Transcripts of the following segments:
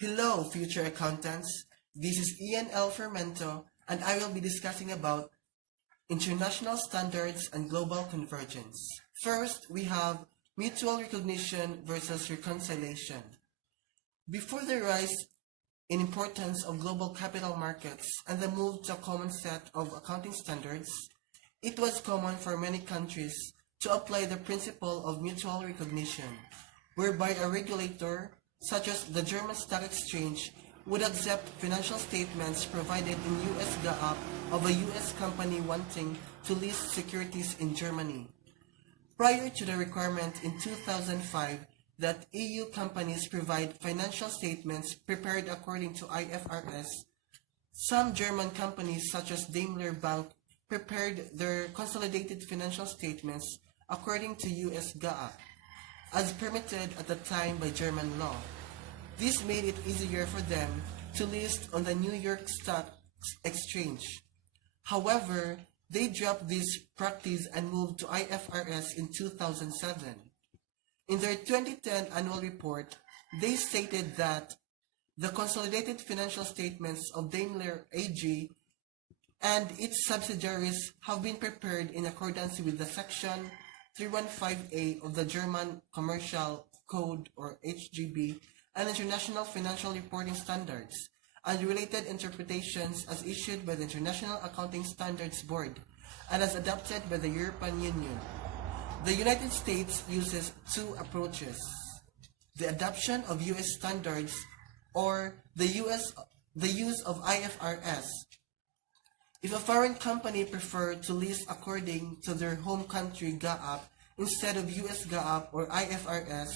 Hello, future accountants. This is Ian L. Fermento, and I will be discussing about international standards and global convergence. First, we have mutual recognition versus reconciliation. Before the rise in importance of global capital markets and the move to a common set of accounting standards, it was common for many countries to apply the principle of mutual recognition, whereby a regulator, such as the German Stock Exchange, would accept financial statements provided in US GAAP of a US company wanting to list securities in Germany. Prior to the requirement in 2005 that EU companies provide financial statements prepared according to IFRS, some German companies such as Daimler Bank prepared their consolidated financial statements according to US GAAP, as permitted at the time by German law. This made it easier for them to list on the New York Stock Exchange. However, they dropped this practice and moved to IFRS in 2007. In their 2010 annual report, they stated that the consolidated financial statements of Daimler AG and its subsidiaries have been prepared in accordance with the Section 315A of the German Commercial Code, or HGB, and International Financial Reporting Standards, and related interpretations as issued by the International Accounting Standards Board and as adopted by the European Union. The United States uses two approaches: the adoption of US standards or the use of IFRS. If a foreign company prefers to list according to their home country GAAP instead of US GAAP or IFRS,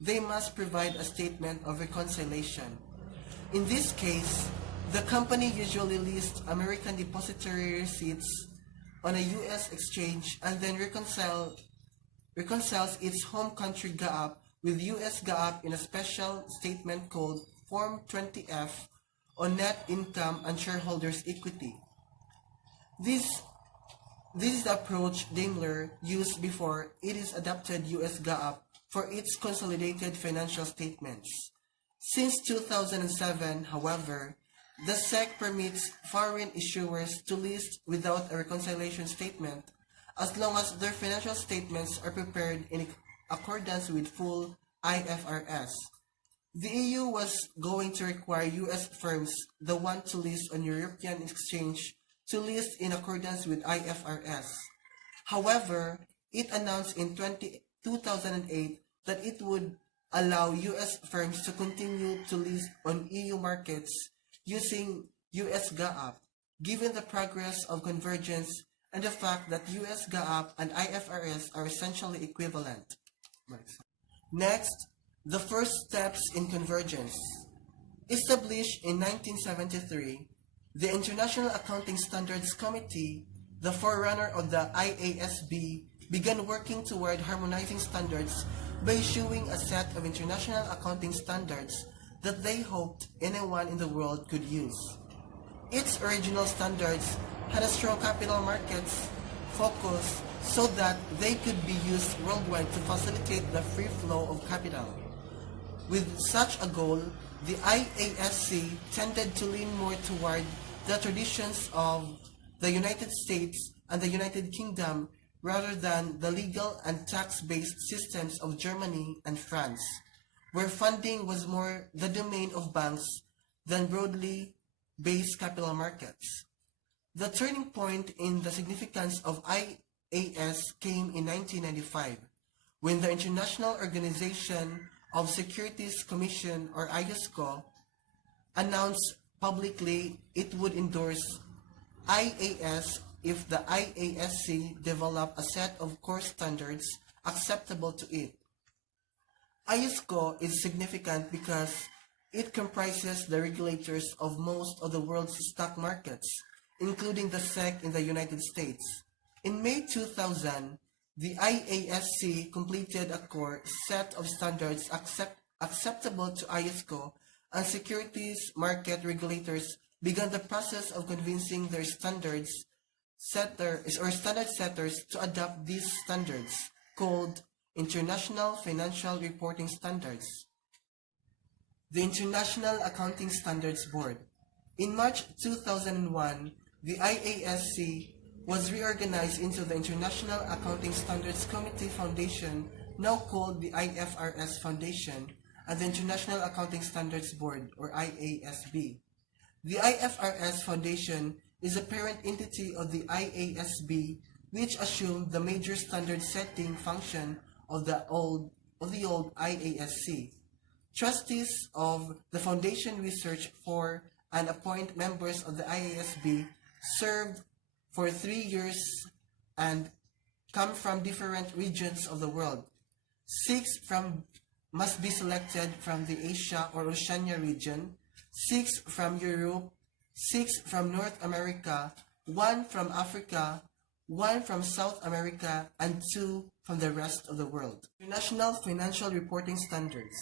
they must provide a statement of reconciliation. In this case, the company usually lists American depository receipts on a US exchange and then reconciles its home country GAAP with US GAAP in a special statement called Form 20F on net income and shareholders' equity. This is the approach Daimler used before it is adopted US GAAP for its consolidated financial statements. Since 2007, however, the SEC permits foreign issuers to list without a reconciliation statement as long as their financial statements are prepared in accordance with full IFRS. The EU was going to require US firms, the one to list on European exchange, to list in accordance with IFRS. However, it announced in 2008 that it would allow US firms to continue to list on EU markets using US GAAP, given the progress of convergence and the fact that US GAAP and IFRS are essentially equivalent. Next, the first steps in convergence. Established in 1973, the International Accounting Standards Committee, the forerunner of the IASB, began working toward harmonizing standards by issuing a set of international accounting standards that they hoped anyone in the world could use. Its original standards had a strong capital markets focus so that they could be used worldwide to facilitate the free flow of capital. With such a goal, the IASC tended to lean more toward the traditions of the United States and the United Kingdom rather than the legal and tax-based systems of Germany and France, where funding was more the domain of banks than broadly based capital markets. The turning point in the significance of IAS came in 1995, when the International Organization of Securities Commission, or IOSCO, announced publicly it would endorse IAS if the IASC developed a set of core standards acceptable to it. IOSCO is significant because it comprises the regulators of most of the world's stock markets, including the SEC in the United States. In May 2000, the IASC completed a core set of standards acceptable to IOSCO, and securities market regulators began the process of convincing their standard setters to adopt these standards, called International Financial Reporting Standards. the International Accounting Standards Board. In March 2001, the IASC was reorganized into the International Accounting Standards Committee Foundation, now called the IFRS Foundation, and the International Accounting Standards Board, or IASB. The IFRS Foundation is a parent entity of the IASB, which assumed the major standard-setting function of the old IASC. Trustees of the foundation research for and appoint members of the IASB served for 3 years and come from different regions of the world. 6 must be selected from the Asia or Oceania region, 6 from Europe, 6 from North America, 1 from Africa, 1 from South America, and 2 from the rest of the world. International Financial Reporting Standards.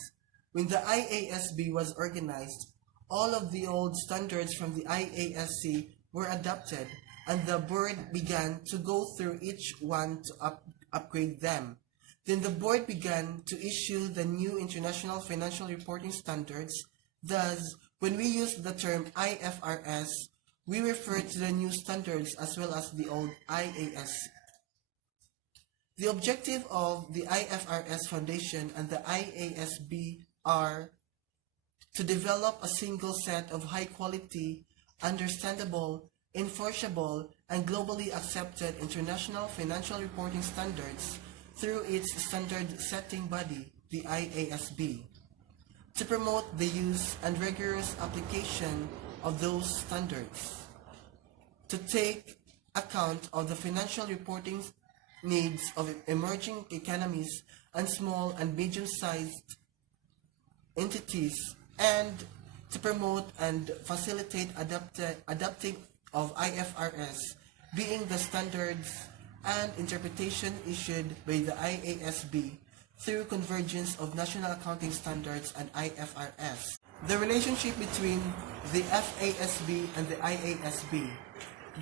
When the IASB was organized, all of the old standards from the IASC were adopted, and the board began to go through each one to upgrade them. Then the board began to issue the new International Financial Reporting Standards. Thus, when we use the term IFRS, we refer to the new standards as well as the old IASC. The objective of the IFRS Foundation and the IASB are to develop a single set of high-quality, understandable, enforceable, and globally accepted international financial reporting standards through its standard-setting body, the IASB, to promote the use and rigorous application of those standards, to take account of the financial reporting needs of emerging economies and small and medium-sized entities, and to promote and facilitate adapting of IFRS, being the standards and interpretation issued by the IASB through convergence of national accounting standards and IFRS. The relationship between the FASB and the IASB.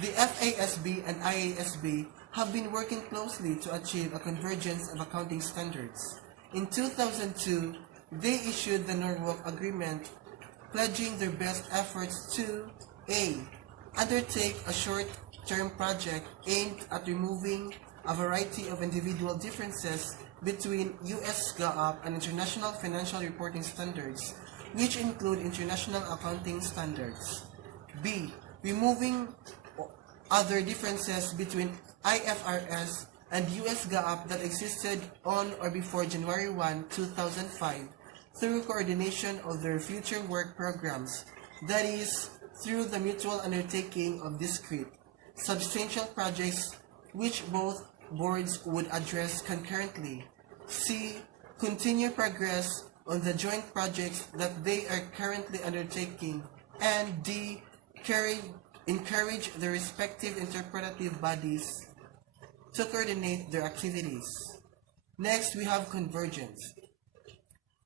The FASB and IASB have been working closely to achieve a convergence of accounting standards. In 2002, they issued the Norwalk Agreement, pledging their best efforts to A. Undertake a short-term project aimed at removing a variety of individual differences between US GAAP and International Financial Reporting Standards, which include International Accounting Standards. B. Removing other differences between IFRS and US GAAP that existed on or before January 1, 2005, through coordination of their future work programs, that is, through the mutual undertaking of discrete, substantial projects which both boards would address concurrently. C. Continue progress on the joint projects that they are currently undertaking. And D. Encourage the respective interpretative bodies to coordinate their activities. Next, we have convergence.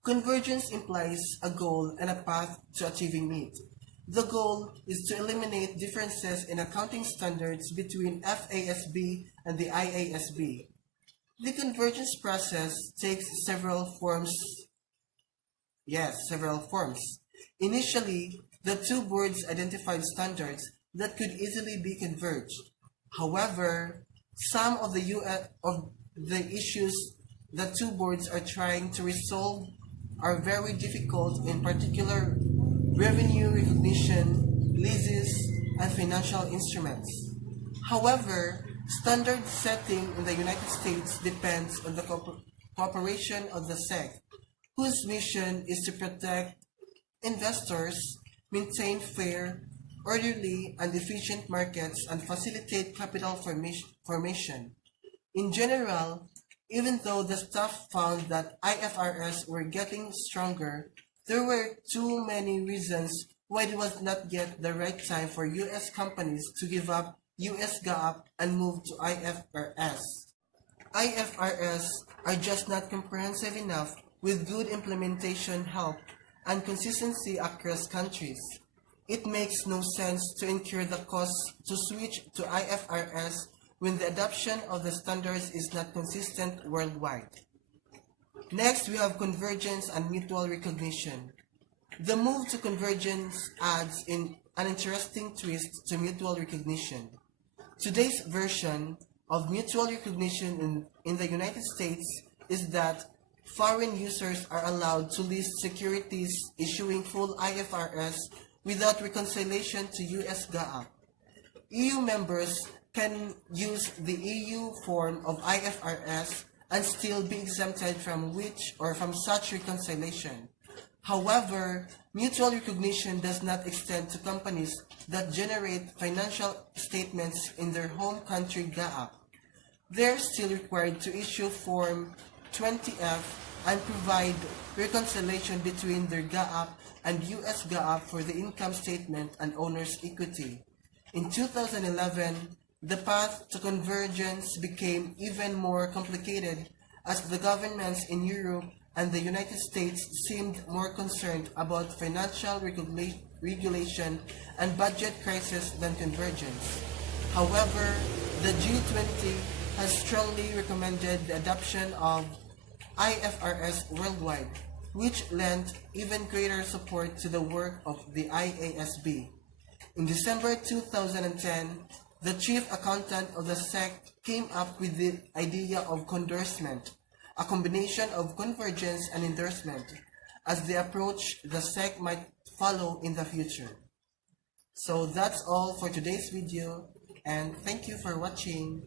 Convergence implies a goal and a path to achieving it. The goal is to eliminate differences in accounting standards between FASB and the IASB. The convergence process takes several forms. Initially, the two boards identified standards that could easily be converged. However, some of the issues the two boards are trying to resolve are very difficult, in particular revenue recognition, leases, and financial instruments. However, standard setting in the United States depends on the cooperation of the SEC, whose mission is to protect investors, maintain fair, orderly, and efficient markets, and facilitate capital formation. In general, even though the staff found that IFRS were getting stronger, there were too many reasons why it was not yet the right time for U.S. companies to give up U.S. GAAP and move to IFRS. IFRS are just not comprehensive enough with good implementation help and consistency across countries. It makes no sense to incur the costs to switch to IFRS when the adoption of the standards is not consistent worldwide. Next, we have convergence and mutual recognition. The move to convergence adds in an interesting twist to mutual recognition. Today's version of mutual recognition in the United States is that foreign users are allowed to list securities issuing full IFRS without reconciliation to US GAAP. EU members can use the EU form of IFRS and still be exempted from such reconciliation. However, mutual recognition does not extend to companies that generate financial statements in their home country GAAP. They're still required to issue Form 20F and provide reconciliation between their GAAP and US GAAP for the income statement and owner's equity. In 2011, the path to convergence became even more complicated as the governments in Europe and the United States seemed more concerned about financial regulation and budget crisis than convergence. However, the G20 has strongly recommended the adoption of IFRS worldwide, which lent even greater support to the work of the IASB. In December 2010, the chief accountant of the SEC came up with the idea of condorsement, a combination of convergence and endorsement, as the approach the SEC might follow in the future. So that's all for today's video, and thank you for watching.